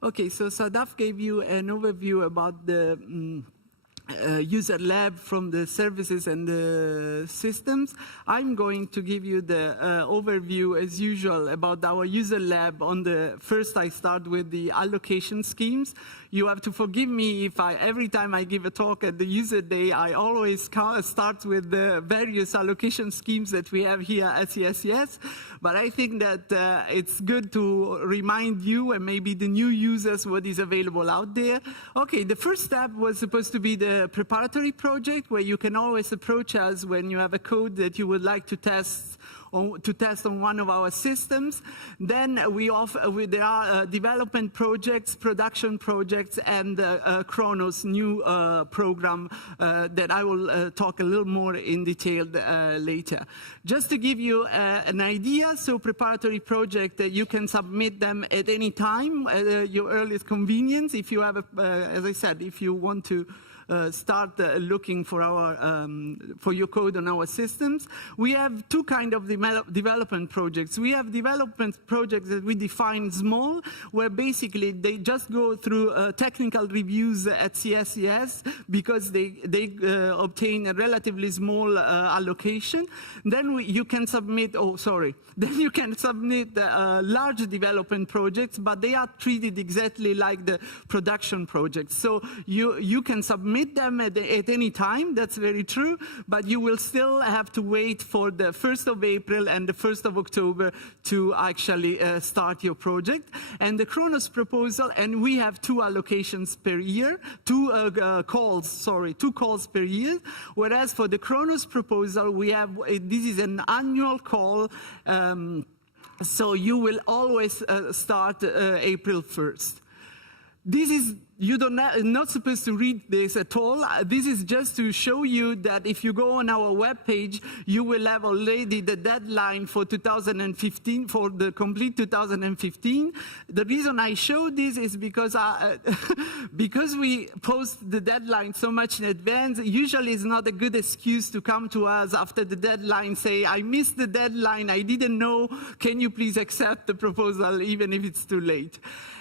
Okay, so Sadaf gave you an overview about the user lab from the services and the systems. I'm going to give you the overview as usual about our user lab. On the first, I start with the allocation schemes. You have to forgive me if every time I give a talk at the user day, I always start with the various allocation schemes that we have here at CSCS. But I think that it's good to remind you and maybe the new users what is available out there. Okay, the first step was supposed to be the preparatory project, where you can always approach us when you have a code that you would like to test on one of our systems. Then there are development projects, production projects, and Chronos new program that I will talk a little more in detail later. Just to give you an idea, so preparatory project, you can submit them at any time, at your earliest convenience. If you have, as I said, if you want to start looking for your code on our systems. We have two kinds of development projects. We have development projects that we define small, where basically they just go through technical reviews at CSCS because they obtain a relatively small allocation. Then you can submit, then you can submit large development projects, but they are treated exactly like the production projects. So you can submit them at any time, that's very true, but you will still have to wait for the 1st of April and the 1st of October to actually start your project. And the Chronos proposal, and we have 2 allocations per year, 2 calls per year, whereas for the Chronos proposal, we have, this is an annual call, so you will always start April 1st. This is, you're not supposed to read this at all. This is just to show you that if you go on our webpage, you will have already the deadline for 2015, for the complete 2015. The reason I show this is because because we post the deadline so much in advance, usually it's not a good excuse to come to us after the deadline, say, I missed the deadline, I didn't know, can you please accept the proposal even if it's too late?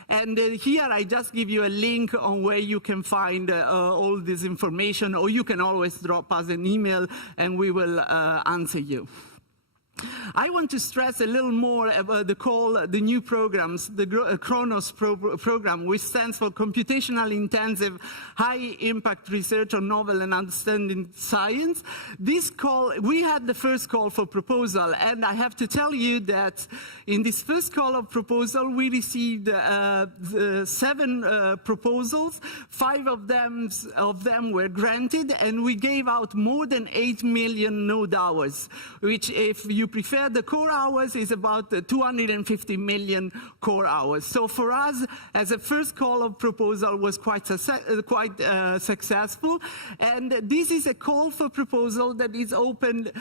And here I just give you a link on where you can find all this information, or you can always drop us an email and we will answer you. I want to stress a little more about the new programs, the Chronos program, which stands for Computational Intensive High Impact Research on Novel and Understanding Science. This call, we had the first call for proposal, and I have to tell you that in this first call of proposal, we received 7 proposals. 5 of them were granted, and we gave out more than 8 million node hours, which, if you prefer the core hours, is about 250 million core hours. So for us, as a first call of proposal, was quite successful. And this is a call for proposal that is open,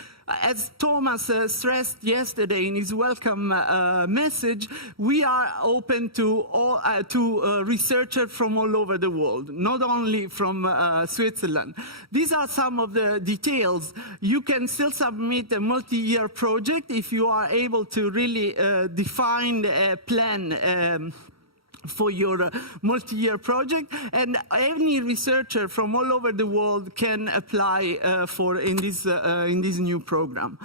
as Thomas stressed yesterday in his welcome message. We are open to researchers from all over the world, not only from Switzerland. These are some of the details. You can still submit a multi-year project if you are able to really define a plan for your multi-year project, and any researcher from all over the world can apply in this new program.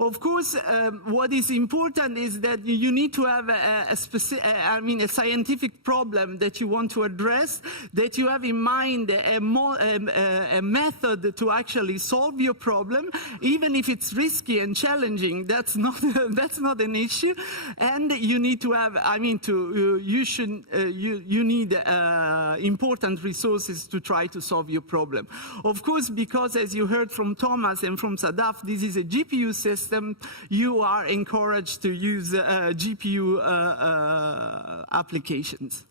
Of course, what is important is that you need to have a scientific problem that you want to address, that you have in mind a method to actually solve your problem, even if it's risky and challenging. That's not an issue, and you need to have. You need important resources to try to solve your problem. Of course, because as you heard from Thomas and from Sadaf, this is a GPU system. You are encouraged to use GPU applications.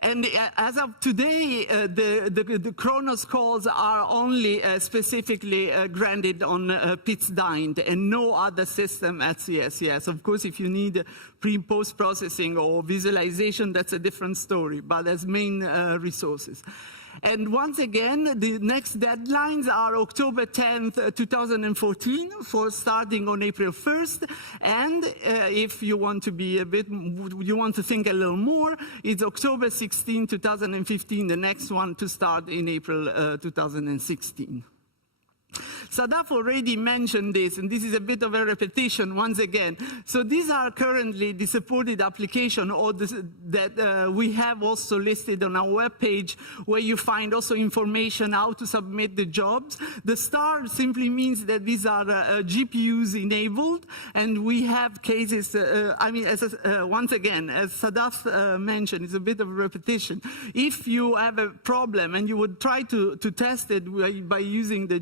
And as of today, the Chronos calls are only specifically granted on PITS-Dyn and no other system at CSCS. Of course, if you need pre- and post-processing or visualization, that's a different story, but as main resources. And once again, the next deadlines are October 10th, 2014 for starting on April 1st. And if you want to be you want to think a little more, it's October 16, 2015, the next one to start in April 2016. Sadaf already mentioned this, and this is a bit of a repetition once again. So these are currently the supported application that we have also listed on our webpage, where you find also information how to submit the jobs. The star simply means that these are GPUs enabled, and we have cases, once again, as Sadaf mentioned, it's a bit of a repetition. If you have a problem and you would try to test it by using the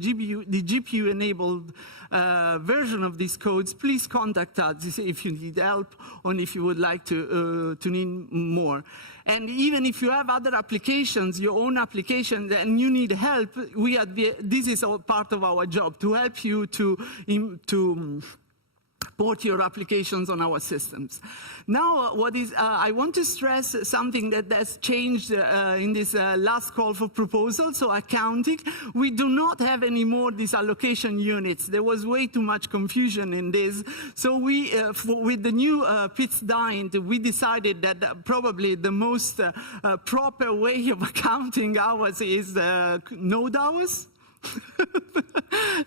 GPU-enabled version of these codes, please contact us if you need help or if you would like to need more. And even if you have other applications, your own applications, and you need help, this is all part of our job, to help you to port your applications on our systems. Now, I want to stress something that has changed in this last call for proposal, so accounting. We do not have anymore these allocation units. There was way too much confusion in this. So with the new PITS-DINT, we decided that probably the most proper way of accounting hours is node hours.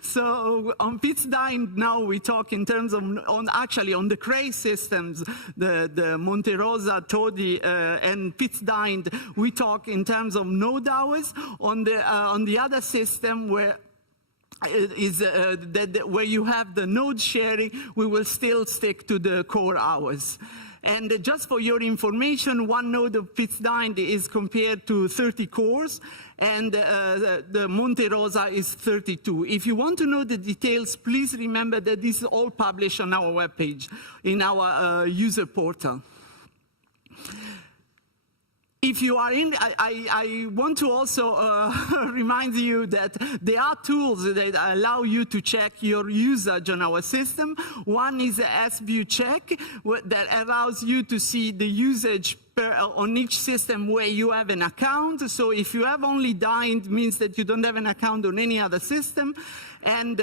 So on PITS-DINT now we talk in terms of, on the Cray systems, the Monte Rosa, Todi, and PITS-DINT, we talk in terms of node hours. On the other system where where you have the node sharing, we will still stick to the core hours. And just for your information, one node of PITS-DINT is compared to 30 cores, and the Monte Rosa is 32. If you want to know the details, please remember that this is all published on our webpage, in our user portal. If you are in, I want to also remind you that there are tools that allow you to check your usage on our system. One is the SView Check that allows you to see the usage on each system where you have an account. So if you have only DINT, means that you don't have an account on any other system. And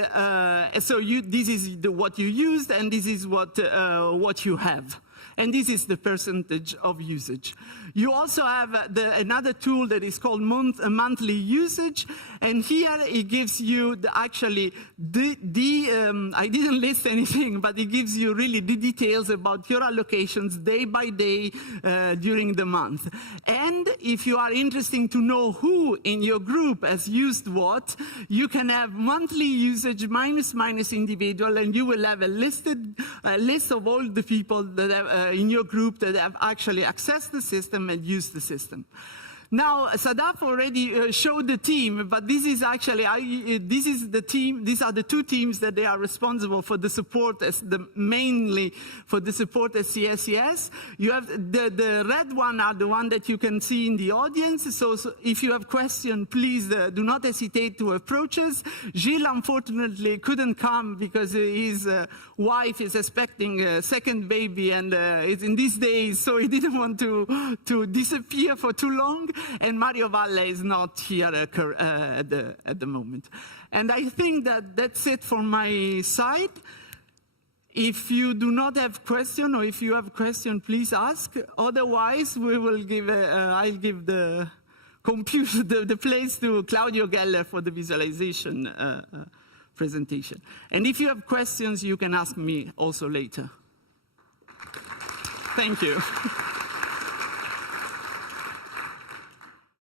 so this is what you used, and this is what you have. And this is the percentage of usage. You also have another tool that is called monthly usage, and here it gives you I didn't list anything, but it gives you really the details about your allocations day by day during the month. And if you are interested to know who in your group has used what, you can have monthly usage minus individual, and you will have a list of all the people that have in your group that have actually accessed the system and used the system. Now, Sadaf already showed the team, but this is actually, this is the team, these are the two teams that they are responsible for the support, mainly for the support as CSCS. You have the red one are the one that you can see in the audience, so if you have questions, please do not hesitate to approach us. Gilles, unfortunately, couldn't come because his wife is expecting a second baby, and it's in these days, so he didn't want to disappear for too long. And Mario Valle is not here at the moment. And I think that that's it from my side. If you do not have question, or if you have question, please ask. Otherwise, we will give I'll give the place to Claudio Geller for the visualization presentation. And if you have questions, you can ask me also later. Thank you.